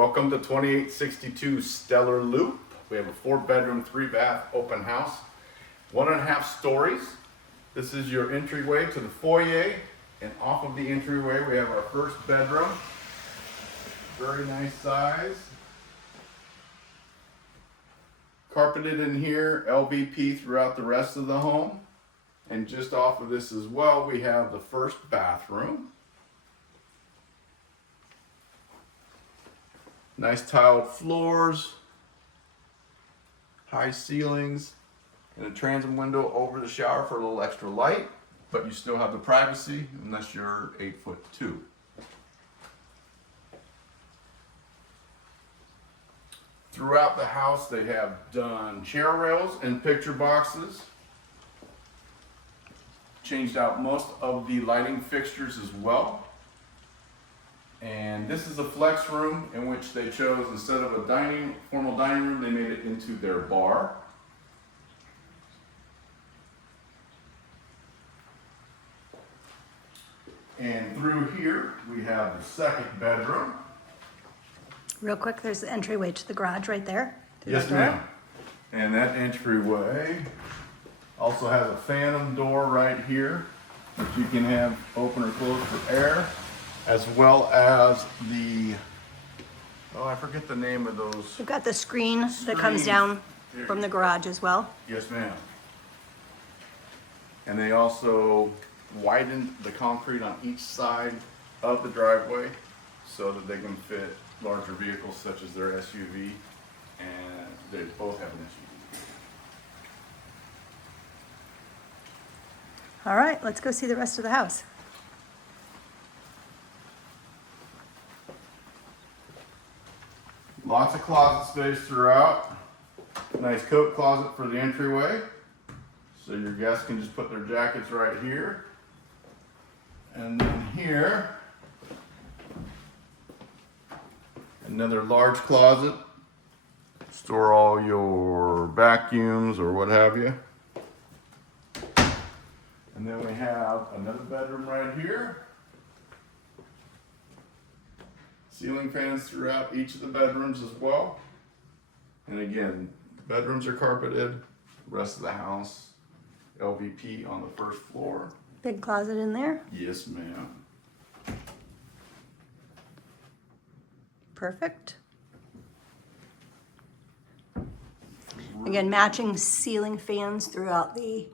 Welcome to 2862 Stellar Loop. We have a 4-bedroom, 3-bath open house, 1.5 stories. This is your entryway to the foyer, and off of the entryway we have our first bedroom. Very nice size. Carpeted in here, LVP throughout the rest of the home. And just off of this as well, we have the first bathroom. Nice tiled floors, high ceilings, and a transom window over the shower for a little extra light, but you still have the privacy unless you're 8'2". Throughout the house, they have done chair rails and picture boxes. Changed out most of the lighting fixtures as well. And this is a flex room in which they chose, instead of a formal dining room, they made it into their bar. And through here, we have the second bedroom. Real quick, there's the entryway to the garage right there. Yes, ma'am. And that entryway also has a phantom door right here that you can have open or closed for air, as well as the, oh, I forget the name of those. We've got the screen that comes down from the garage as well. Yes, ma'am. And they also widened the concrete on each side of the driveway so that they can fit larger vehicles such as their SUV, and they both have an SUV. All right, let's go see the rest of the house. Lots of closet space throughout. Nice coat closet for the entryway, so your guests can just put their jackets right here. And then here, another large closet. Store all your vacuums or what have you. And then we have another bedroom right here. Ceiling fans throughout each of the bedrooms as well. And again, bedrooms are carpeted, rest of the house, LVP on the first floor. Big closet in there. Yes, ma'am. Perfect. Again, matching ceiling fans throughout the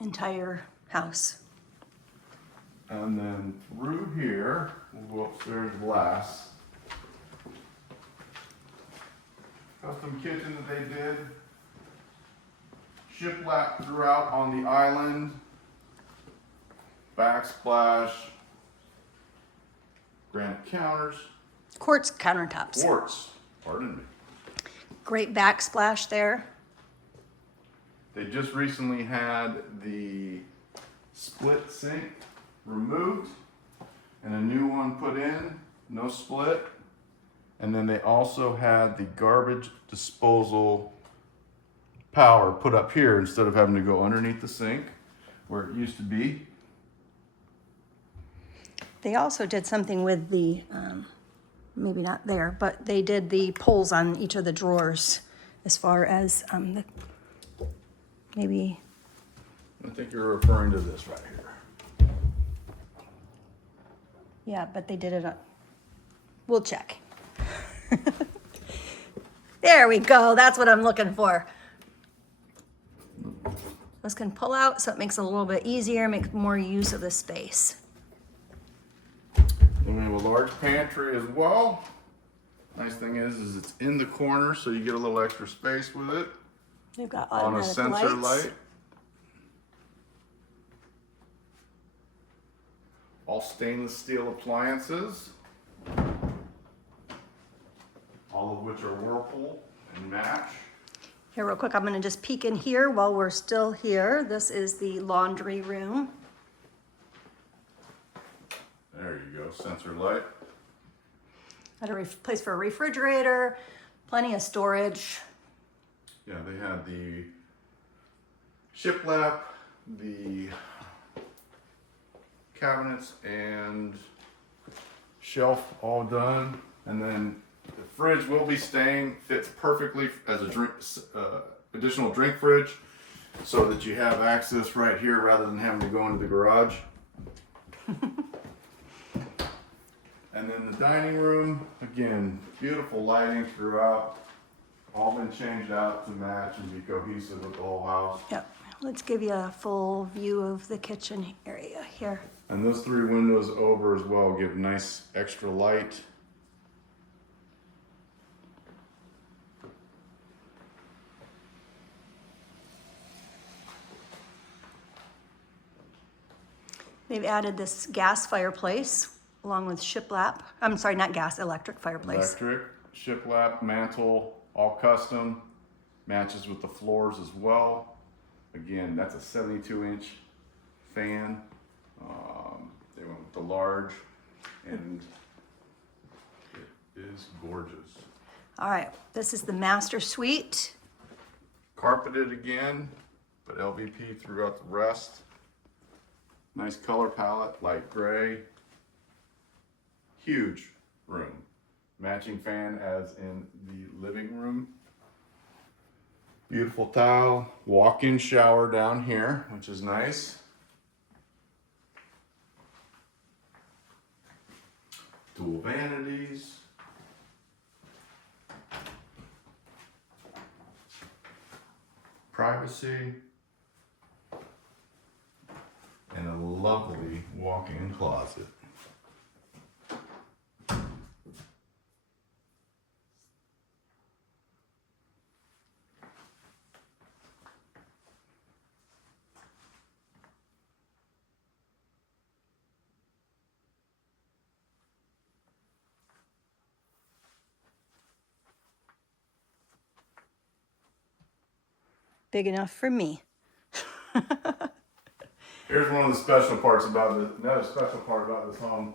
entire house. And then through here, we'll go upstairs last. Custom kitchen that they did. Shiplap throughout on the island. Backsplash. Granite counters. Quartz countertops. Quartz, pardon me. Great backsplash there. They just recently had the split sink removed and a new one put in, no split. And then they also had the garbage disposal power put up here instead of having to go underneath the sink where it used to be. They also did something with the, maybe not there, but they did the pulls on each of the drawers as far as maybe. I think you're referring to this right here. Yeah, but they did it on, we'll check. There we go, that's what I'm looking for. This can pull out so it makes it a little bit easier, makes more use of the space. Then we have a large pantry as well. Nice thing is it's in the corner, so you get a little extra space with it. They've got On a automatic sensor lights. light. All stainless steel appliances. All of which are Whirlpool and match. Here, real quick, I'm gonna just peek in here while we're still here. This is the laundry room. There you go, sensor light. Got a place for a refrigerator, plenty of storage. Yeah, they had the shiplap, the cabinets and shelf all done. And then The fridge will be staying, fits perfectly as a drink, additional drink fridge, so that you have access right here rather than having to go into the garage. And then the dining room, again, beautiful lighting throughout, all been changed out to match and be cohesive with the whole house. Yep. Let's give you a full view of the kitchen area here. And those 3 windows over as well give nice extra light. They've added this gas fireplace along with shiplap. I'm sorry, not gas, electric fireplace. Electric, shiplap, mantle, all custom. Matches with the floors as well. Again, that's a 72-inch fan. They went with the large, and it is gorgeous. All right, this is the master suite. Carpeted again, but LVP throughout the rest. Nice color palette, light gray. Huge room. Matching fan as in the living room. Beautiful tile, walk-in shower down here, which is nice. Dual vanities. Privacy. And a lovely walk-in closet. Big enough for me. Here's one of the special parts about this, another special part about this home.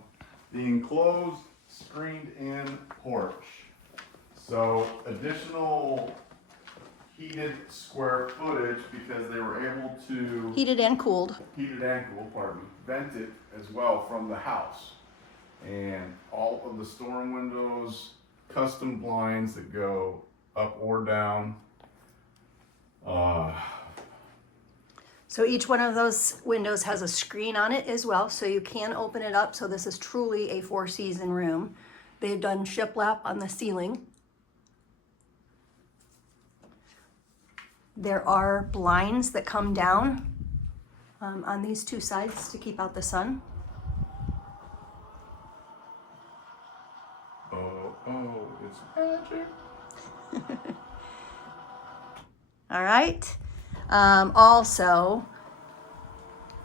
The enclosed screened-in porch. So additional heated square footage because they were able to Heated and cooled. vent it as well from the house. And all of the storm windows, custom blinds that go up or down. So each one of those windows has a screen on it as well, so you can open it up. So this is truly a 4-season room. They've done shiplap on the ceiling. There are blinds that come down on these 2 sides to keep out the sun. Oh, it's magic. All right. Also,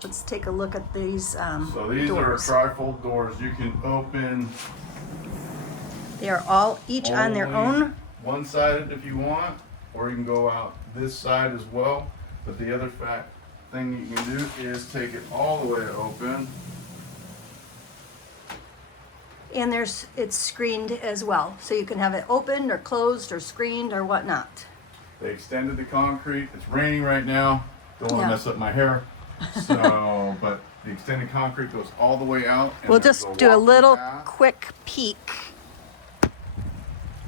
let's take a look at these So these doors. are trifold doors you can open. They are all each on their only own. one-sided if you want, or you can go out this side as well. But the other thing you can do is take it all the way open. And it's screened as well. So you can have it opened or closed or screened or whatnot. They extended the concrete. It's raining right now. Don't want to Yeah. mess up my hair. So, but the extended concrete goes all the way out. And We'll there's just do a walking little path. quick peek.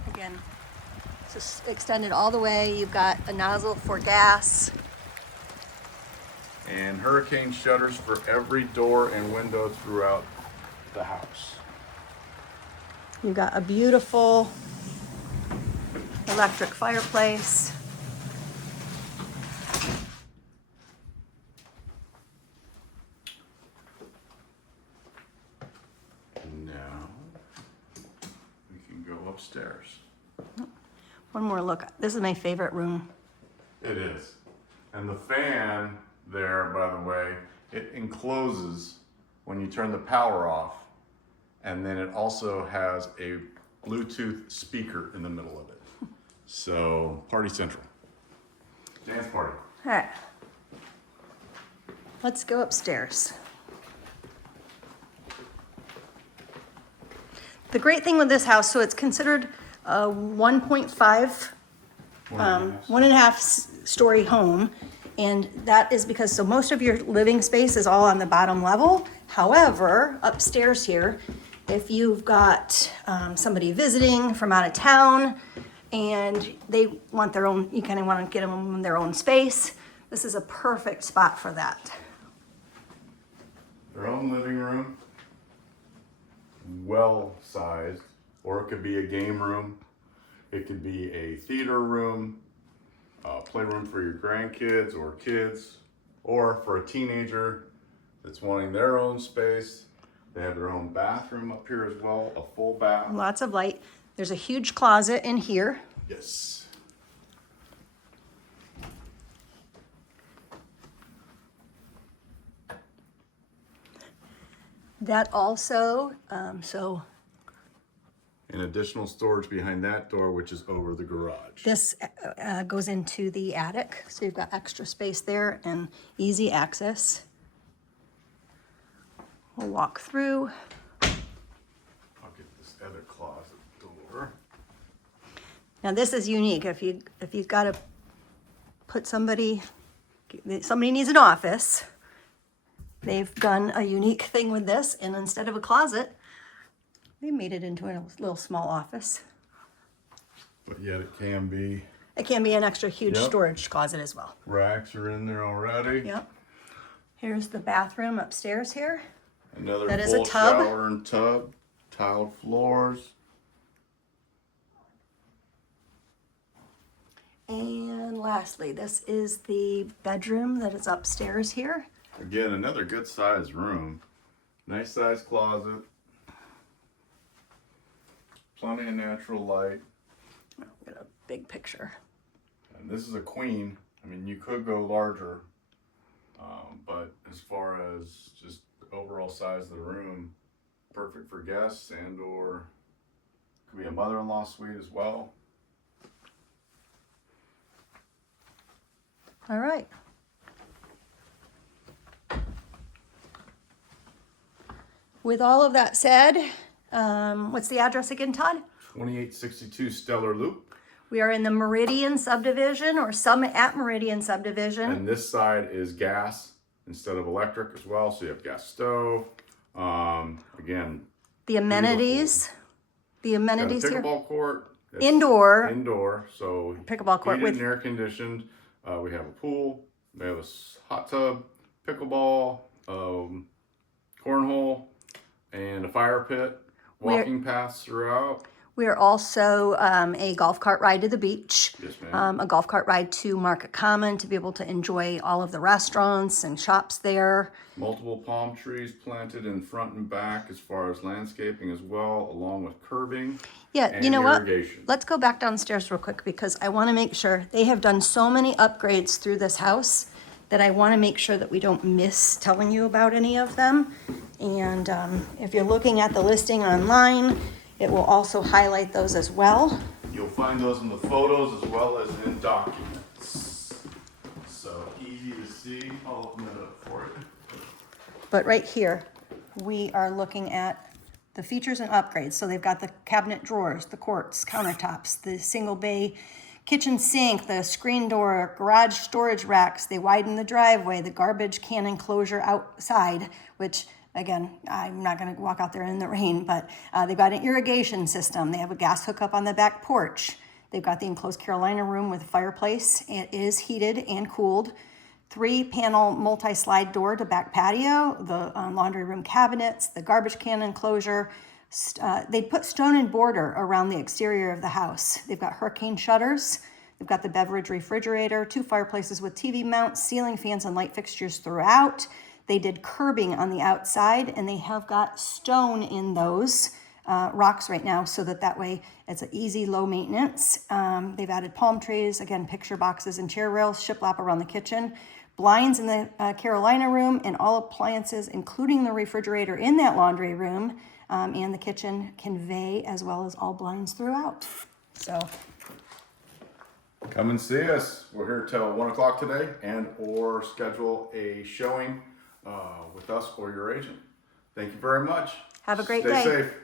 Again, it's just extended all the way. You've got a nozzle for gas. And hurricane shutters for every door and window throughout the house. You've got a beautiful electric fireplace. Now we can go upstairs. One more look. This is my favorite room. It is. And the fan there, by the way, it encloses when you turn the power off. And then it also has a Bluetooth speaker in the middle of it. So, party central. Dance party. All right. Let's go upstairs. The great thing with this house, so it's considered a 1.5 1.5 story home, and that is because so most of your living space is all on the bottom level. However, upstairs here, if you've got somebody visiting from out of town and they want their own, you kind of want to get them their own space, this is a perfect spot for that. Their own living room, well sized, or it could be a game room. It could be a theater room, a playroom for your grandkids or kids, or for a teenager that's wanting their own space. They have their own bathroom up here as well, a full bath. Lots of light. There's a huge closet in here. Yes. That also, so And additional storage behind that door, which is over the garage. this goes into the attic. So you've got extra space there and easy access. We'll walk through. I'll get this other closet door. Now this is unique. If you've got to put somebody needs an office, they've done a unique thing with this, and instead of a closet, they made it into a little small office. But yet it can be. It can be an extra huge Yep. storage closet as well. Racks are in there already. Yep. Here's the bathroom upstairs here. Another That is a full tub. shower and tub. Tiled floors. And lastly, this is the bedroom that is upstairs here. Again, another good sized room. Nice sized closet. Plenty of natural light. Get a big picture. And this is a queen. I mean, you could go larger. But as far as just the overall size of the room, perfect for guests and or could be a mother-in-law suite as well. All right. With all of that said, what's the address again, Todd? 2862 Stellar Loop. We are in the Meridian subdivision or Summit at Meridian subdivision. And this side is gas instead of electric as well. So you have gas stove. Again, The amenities. The got a amenities here. pickleball court. It's Indoor. Indoor. So Pickleball court heated with- and air conditioned. We have a pool. We have a hot tub, pickleball, cornhole, and a fire pit. Walking paths throughout. We are also a golf cart ride to the beach. Yes, ma'am. A golf cart ride to Market Common to be able to enjoy all of the restaurants and shops there. Multiple palm trees planted in front and back as far as landscaping as well, along with curbing. Yeah, and you know what? irrigation. Let's go back downstairs real quick because I want to make sure they have done so many upgrades through this house that I want to make sure that we don't miss telling you about any of them. And if you're looking at the listing online, it will also highlight those as well. You'll find those in the photos as well as in documents. So easy to see. I'll open it up for you. But right here, we are looking at the features and upgrades. So they've got the cabinet drawers, the quartz countertops, the single bay kitchen sink, the screen door, garage storage racks. They widen the driveway, the garbage can enclosure outside, which again, I'm not going to walk out there in the rain, but they've got an irrigation system. They have a gas hookup on the back porch. They've got the enclosed Carolina room with a fireplace. It is heated and cooled. 3-panel multi-slide door to back patio, the laundry room cabinets, the garbage can enclosure. They put stone and border around the exterior of the house. They've got hurricane shutters. They've got the beverage refrigerator, 2 fireplaces with TV mounts, ceiling fans, and light fixtures throughout. They did curbing on the outside, and they have got stone in those rocks right now so that way it's an easy, low maintenance. They've added palm trees, again, picture boxes and chair rails, shiplap around the kitchen, blinds in the Carolina room, and all appliances, including the refrigerator in that laundry room and the kitchen, convey as well as all blinds throughout. So Come and see us. We're here till 1 o'clock today, and or schedule a showing with us or your agent. Thank you very much. have a great Stay day. safe.